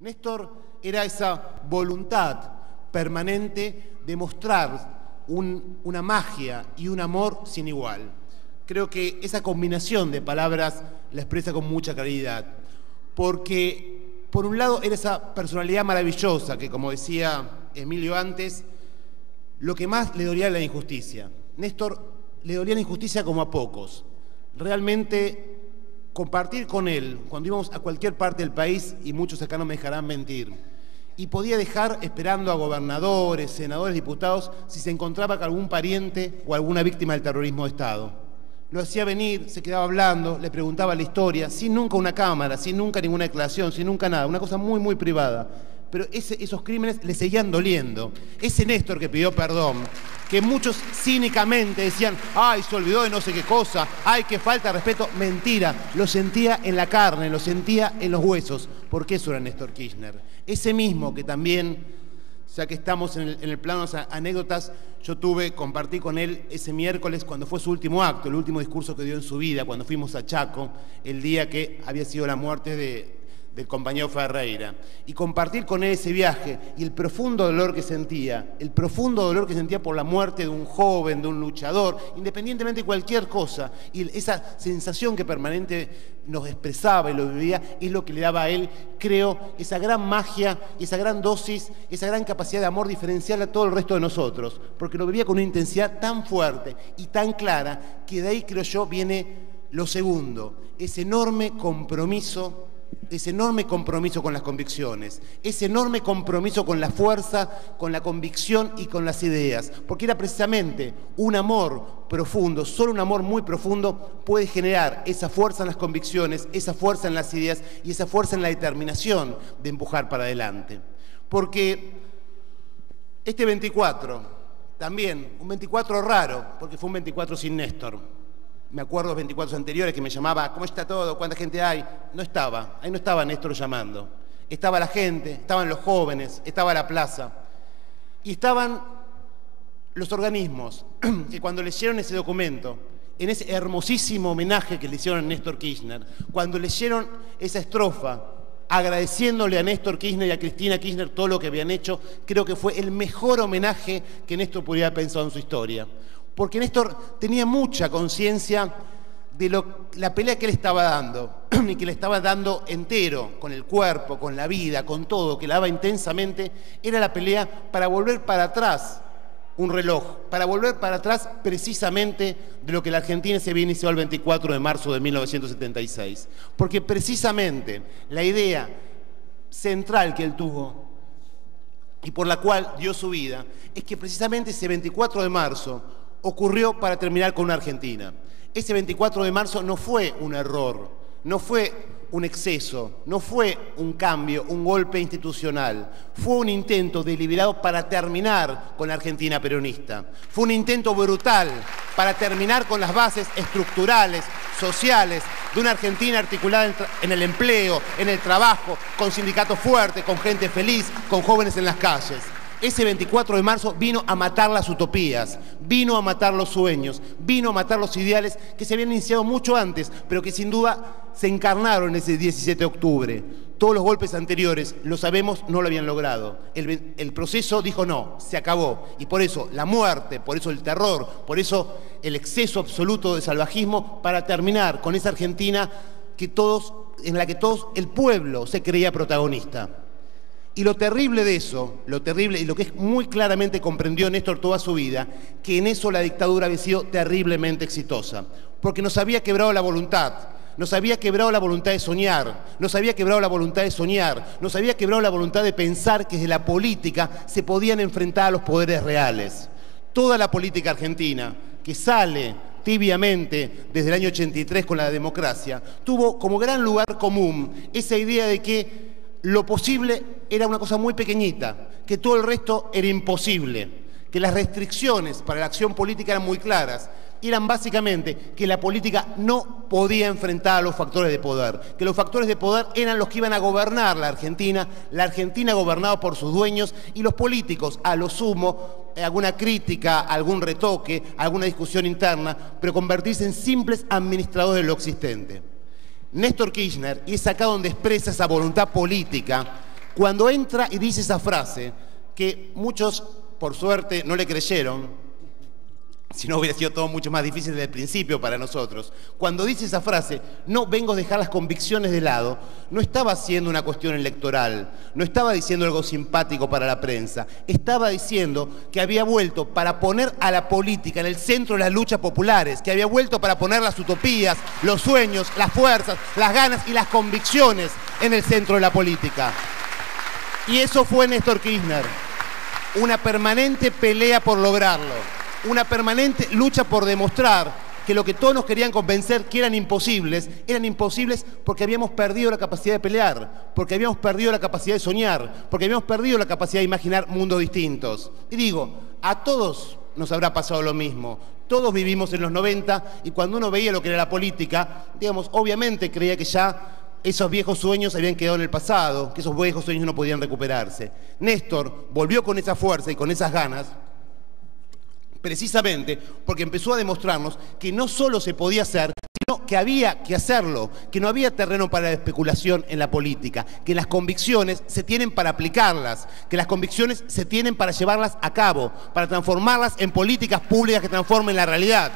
Néstor era esa voluntad permanente de mostrar una magia y un amor sin igual. Creo que esa combinación de palabras la expresa con mucha claridad, porque por un lado era esa personalidad maravillosa que, como decía Emilio antes, lo que más le dolía era la injusticia. Néstor le dolía la injusticia como a pocos. Realmente compartir con él, cuando íbamos a cualquier parte del país, y muchos acá no me dejarán mentir, y podía dejar esperando a gobernadores, senadores, diputados, si se encontraba con algún pariente o alguna víctima del terrorismo de Estado. Lo hacía venir, se quedaba hablando, le preguntaba la historia, sin nunca una cámara, sin nunca ninguna declaración, sin nunca nada, una cosa muy, muy privada. Pero esos crímenes le seguían doliendo. Ese Néstor que pidió perdón, que muchos cínicamente decían, ay, se olvidó de no sé qué cosa, ay, qué falta de respeto, mentira, lo sentía en la carne, lo sentía en los huesos, porque eso era Néstor Kirchner. Ese mismo que también, ya que estamos en el plano de las anécdotas, yo compartí con él ese miércoles cuando fue su último acto, el último discurso que dio en su vida, cuando fuimos a Chaco, el día que había sido la muerte del compañero Ferreira, y compartir con él ese viaje y el profundo dolor que sentía por la muerte de un joven, de un luchador, independientemente de cualquier cosa, y esa sensación que permanente nos expresaba y lo vivía, es lo que le daba a él, creo, esa gran magia, esa gran dosis, esa gran capacidad de amor diferencial a todo el resto de nosotros, porque lo vivía con una intensidad tan fuerte y tan clara, que de ahí, creo yo, viene lo segundo, ese enorme compromiso con las convicciones, ese enorme compromiso con la fuerza, con la convicción y con las ideas, porque era precisamente un amor profundo, solo un amor muy profundo puede generar esa fuerza en las convicciones, esa fuerza en las ideas y esa fuerza en la determinación de empujar para adelante. Porque este 24, también un 24 raro, porque fue un 24 sin Néstor. Me acuerdo de los 24 anteriores que me llamaba, ¿cómo está todo? ¿Cuánta gente hay? No estaba, ahí no estaba Néstor llamando. Estaba la gente, estaban los jóvenes, estaba la plaza. Y estaban los organismos que cuando leyeron ese documento, en ese hermosísimo homenaje que le hicieron a Néstor Kirchner, cuando leyeron esa estrofa, agradeciéndole a Néstor Kirchner y a Cristina Kirchner todo lo que habían hecho, creo que fue el mejor homenaje que Néstor pudiera haber pensado en su historia. Porque Néstor tenía mucha conciencia de la pelea que él estaba dando, y que le estaba dando entero, con el cuerpo, con la vida, con todo, que la daba intensamente, era la pelea para volver para atrás un reloj, para volver para atrás precisamente de lo que la Argentina se había iniciado el 24 de marzo de 1976. Porque precisamente la idea central que él tuvo y por la cual dio su vida, es que precisamente ese 24 de marzo ocurrió para terminar con una Argentina. Ese 24 de marzo no fue un error, no fue un exceso, no fue un cambio, un golpe institucional. Fue un intento deliberado para terminar con la Argentina peronista. Fue un intento brutal para terminar con las bases estructurales, sociales, de una Argentina articulada en el empleo, en el trabajo, con sindicatos fuertes, con gente feliz, con jóvenes en las calles. Ese 24 de marzo vino a matar las utopías, vino a matar los sueños, vino a matar los ideales que se habían iniciado mucho antes, pero que sin duda se encarnaron ese 17 de octubre. Todos los golpes anteriores, lo sabemos, no lo habían logrado. El proceso dijo no, se acabó. Y por eso la muerte, por eso el terror, por eso el exceso absoluto de salvajismo, para terminar con esa Argentina en la que todos el pueblo se creía protagonista. Y lo terrible de eso, lo terrible y lo que es muy claramente comprendió Néstor toda su vida, que en eso la dictadura había sido terriblemente exitosa, porque nos había quebrado la voluntad, nos había quebrado la voluntad de soñar, nos había quebrado la voluntad de soñar, nos había quebrado la voluntad de pensar que desde la política se podían enfrentar a los poderes reales. Toda la política argentina, que sale tibiamente desde el año 83 con la democracia, tuvo como gran lugar común esa idea de que lo posible era una cosa muy pequeñita, que todo el resto era imposible, que las restricciones para la acción política eran muy claras, eran básicamente que la política no podía enfrentar a los factores de poder, que los factores de poder eran los que iban a gobernar la Argentina gobernada por sus dueños, y los políticos, a lo sumo, alguna crítica, algún retoque, alguna discusión interna, pero convertirse en simples administradores de lo existente. Néstor Kirchner, y es acá donde expresa esa voluntad política Cuando entra y dice esa frase, que muchos, por suerte, no le creyeron, si no hubiera sido todo mucho más difícil desde el principio para nosotros. Cuando dice esa frase, no vengo a dejar las convicciones de lado, no estaba haciendo una cuestión electoral, no estaba diciendo algo simpático para la prensa, estaba diciendo que había vuelto para poner a la política en el centro de las luchas populares, que había vuelto para poner las utopías, los sueños, las fuerzas, las ganas y las convicciones en el centro de la política. Y eso fue Néstor Kirchner, una permanente pelea por lograrlo. Una permanente lucha por demostrar que lo que todos nos querían convencer que eran imposibles porque habíamos perdido la capacidad de pelear, porque habíamos perdido la capacidad de soñar, porque habíamos perdido la capacidad de imaginar mundos distintos. Y digo, a todos nos habrá pasado lo mismo. Todos vivimos en los 90 y cuando uno veía lo que era la política, digamos, obviamente creía que ya esos viejos sueños habían quedado en el pasado, que esos viejos sueños no podían recuperarse. Néstor volvió con esa fuerza y con esas ganas, precisamente porque empezó a demostrarnos que no solo se podía hacer, sino que había que hacerlo, que no había terreno para la especulación en la política, que las convicciones se tienen para aplicarlas, que las convicciones se tienen para llevarlas a cabo, para transformarlas en políticas públicas que transformen la realidad.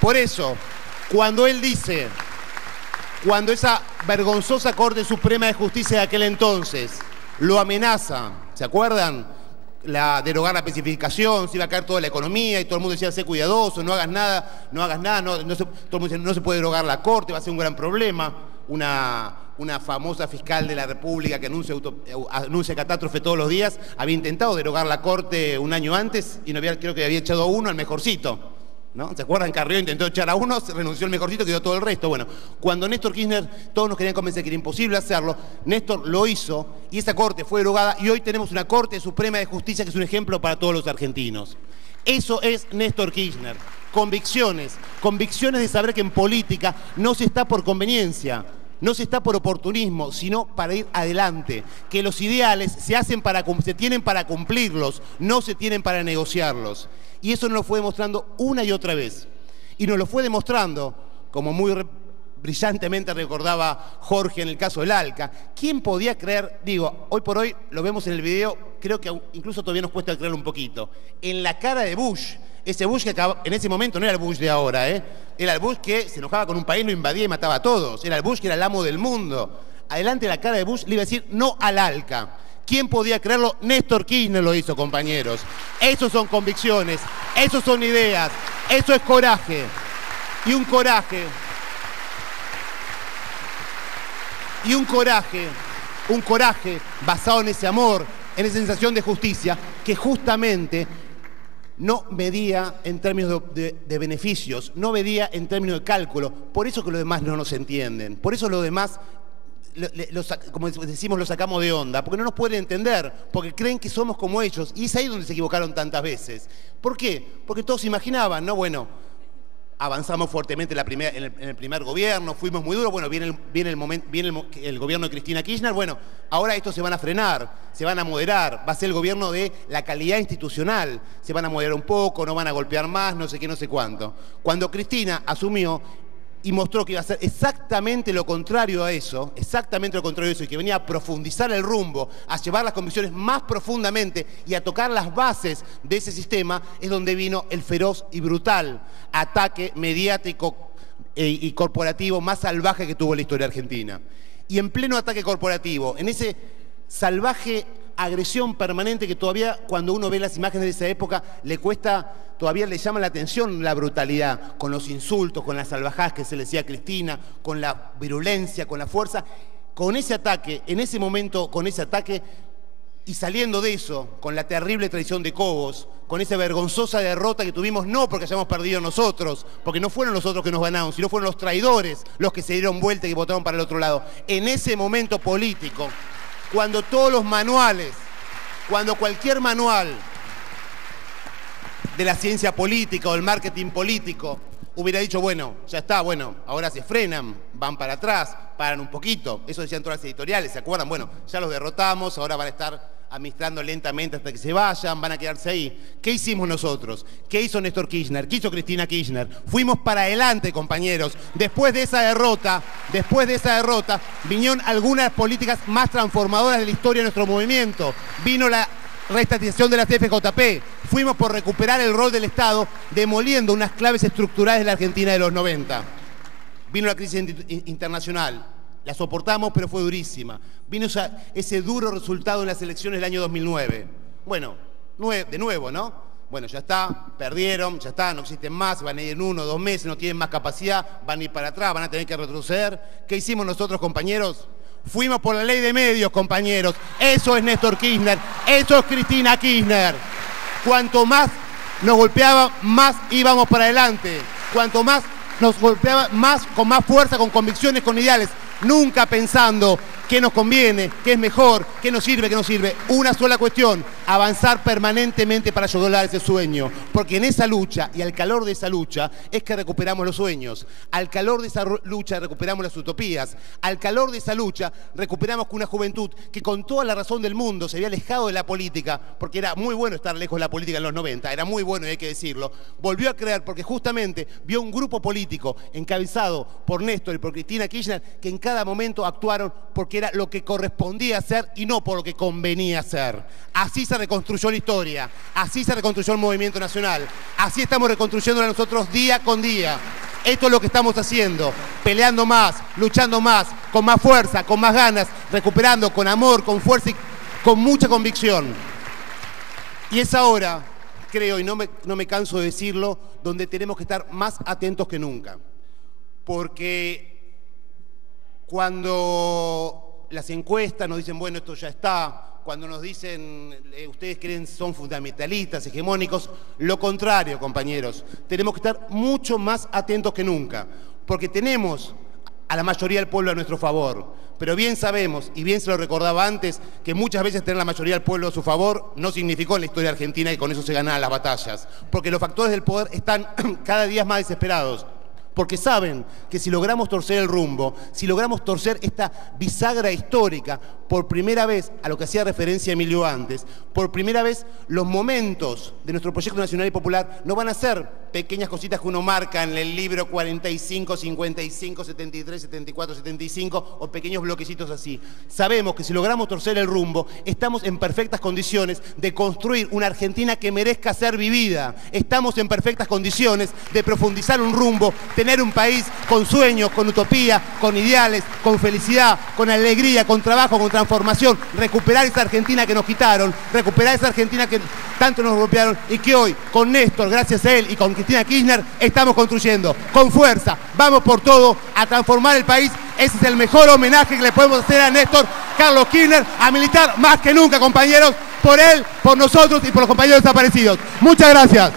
Por eso, cuando él dice, cuando esa vergonzosa Corte Suprema de Justicia de aquel entonces lo amenaza, ¿se acuerdan? Derogar la especificación, se iba a caer toda la economía y todo el mundo decía, sé cuidadoso, no hagas nada, todo el mundo decía, no se puede derogar la Corte, va a ser un gran problema. Una famosa fiscal de la República que anuncia catástrofe todos los días, había intentado derogar la Corte un año antes y creo que había echado a uno al mejorcito, ¿no? ¿Se acuerdan? Carrió intentó echar a uno, se renunció al mejorcito, quedó todo el resto. Bueno, cuando Néstor Kirchner, todos nos querían convencer que era imposible hacerlo, Néstor lo hizo y esa Corte fue derogada y hoy tenemos una Corte Suprema de Justicia que es un ejemplo para todos los argentinos. Eso es Néstor Kirchner. Convicciones de saber que en política no se está por conveniencia, no se está por oportunismo, sino para ir adelante, que los ideales se tienen para cumplirlos, no se tienen para negociarlos. Y eso nos lo fue demostrando una y otra vez. Y nos lo fue demostrando, como muy brillantemente recordaba Jorge en el caso del ALCA. ¿Quién podía creer? Digo, hoy por hoy lo vemos en el video, creo que incluso todavía nos cuesta creerlo un poquito. En la cara de Bush, ese Bush que en ese momento no era el Bush de ahora, era el Bush que se enojaba con un país, lo invadía y mataba a todos. Era el Bush que era el amo del mundo. Adelante de la cara de Bush le iba a decir no al ALCA. ¿Quién podía creerlo? Néstor Kirchner lo hizo, compañeros. Eso son convicciones, eso son ideas, eso es coraje. Y un coraje basado en ese amor, en esa sensación de justicia, que justamente no medía en términos de beneficios, no medía en términos de cálculo. Por eso que los demás no nos entienden, por eso los demás, como decimos, lo sacamos de onda, porque no nos pueden entender, porque creen que somos como ellos, y es ahí donde se equivocaron tantas veces. ¿Por qué? Porque todos imaginaban, ¿no? Bueno, avanzamos fuertemente en el primer gobierno, fuimos muy duros, bueno, viene el gobierno de Cristina Kirchner, bueno, ahora estos se van a frenar, se van a moderar, va a ser el gobierno de la calidad institucional, se van a moderar un poco, no van a golpear más, no sé qué, no sé cuánto. Cuando Cristina asumió y mostró que iba a hacer exactamente lo contrario a eso, y que venía a profundizar el rumbo, a llevar las convicciones más profundamente y a tocar las bases de ese sistema, es donde vino el feroz y brutal ataque mediático y corporativo más salvaje que tuvo la historia argentina. Y en pleno ataque corporativo, en ese salvaje agresión permanente que todavía cuando uno ve las imágenes de esa época le cuesta, todavía le llama la atención la brutalidad, con los insultos, con las salvajadas que se le decía a Cristina, con la virulencia, con la fuerza, con ese ataque, en ese momento, con ese ataque, y saliendo de eso, con la terrible traición de Cobos, con esa vergonzosa derrota que tuvimos, no porque hayamos perdido nosotros, porque no fueron nosotros que nos ganaron, sino fueron los traidores los que se dieron vuelta y votaron para el otro lado. En ese momento político, cuando todos los manuales, cuando cualquier manual de la ciencia política o el marketing político hubiera dicho, bueno, ya está, bueno, ahora se frenan, van para atrás, paran un poquito, eso decían todas las editoriales, ¿se acuerdan? Bueno, ya los derrotamos, ahora van a estar administrando lentamente hasta que se vayan, van a quedarse ahí. ¿Qué hicimos nosotros? ¿Qué hizo Néstor Kirchner? ¿Qué hizo Cristina Kirchner? Fuimos para adelante, compañeros. Después de esa derrota, vinieron algunas políticas más transformadoras de la historia de nuestro movimiento. Vino la reestatización de la CFJP. Fuimos por recuperar el rol del Estado, demoliendo unas claves estructurales de la Argentina de los 90. Vino la crisis internacional. La soportamos, pero fue durísima. Vino ese duro resultado en las elecciones del año 2009. Bueno, de nuevo, ¿no? Bueno, ya está, perdieron, ya está, no existen más, van a ir en 1 o 2 meses, no tienen más capacidad, van a ir para atrás, van a tener que retroceder. ¿Qué hicimos nosotros, compañeros? Fuimos por la ley de medios, compañeros. Eso es Néstor Kirchner, eso es Cristina Kirchner. Cuanto más nos golpeaba, más íbamos para adelante. Cuanto más nos golpeaba, más, con más fuerza, con convicciones, con ideales. Nunca pensando qué nos conviene, qué es mejor, qué nos sirve, qué no sirve. Una sola cuestión, avanzar permanentemente para lograr ese sueño. Porque en esa lucha y al calor de esa lucha es que recuperamos los sueños. Al calor de esa lucha recuperamos las utopías. Al calor de esa lucha recuperamos una juventud que con toda la razón del mundo se había alejado de la política, porque era muy bueno estar lejos de la política en los 90, era muy bueno y hay que decirlo. Volvió a creer porque justamente vio un grupo político encabezado por Néstor y por Cristina Kirchner que en cada momento actuaron porque era lo que correspondía hacer y no por lo que convenía hacer. Así se reconstruyó la historia, así se reconstruyó el movimiento nacional, así estamos reconstruyéndola nosotros día con día. Esto es lo que estamos haciendo, peleando más, luchando más, con más fuerza, con más ganas, recuperando con amor, con fuerza y con mucha convicción. Y es ahora, creo, y no me canso de decirlo, donde tenemos que estar más atentos que nunca. Porque cuando las encuestas nos dicen, bueno, esto ya está, cuando nos dicen, ustedes creen son fundamentalistas, hegemónicos, lo contrario, compañeros. Tenemos que estar mucho más atentos que nunca, porque tenemos a la mayoría del pueblo a nuestro favor. Pero bien sabemos, y bien se lo recordaba antes, que muchas veces tener la mayoría del pueblo a su favor no significó en la historia argentina que con eso se ganaban las batallas, porque los factores del poder están cada día más desesperados. Porque saben que si logramos torcer el rumbo, si logramos torcer esta bisagra histórica, por primera vez, a lo que hacía referencia Emilio antes, por primera vez los momentos de nuestro proyecto nacional y popular no van a ser pequeñas cositas que uno marca en el libro 45, 55, 73, 74, 75 o pequeños bloquecitos así. Sabemos que si logramos torcer el rumbo, estamos en perfectas condiciones de construir una Argentina que merezca ser vivida. Estamos en perfectas condiciones de profundizar un rumbo, tener un país con sueños, con utopía, con ideales, con felicidad, con alegría, con trabajo, con transformación, recuperar esa Argentina que nos quitaron, recuperar esa Argentina que tanto nos golpearon y que hoy, con Néstor, gracias a él y con Cristina Kirchner, estamos construyendo con fuerza. Vamos por todo a transformar el país. Ese es el mejor homenaje que le podemos hacer a Néstor Carlos Kirchner, a militar más que nunca, compañeros, por él, por nosotros y por los compañeros desaparecidos. Muchas gracias.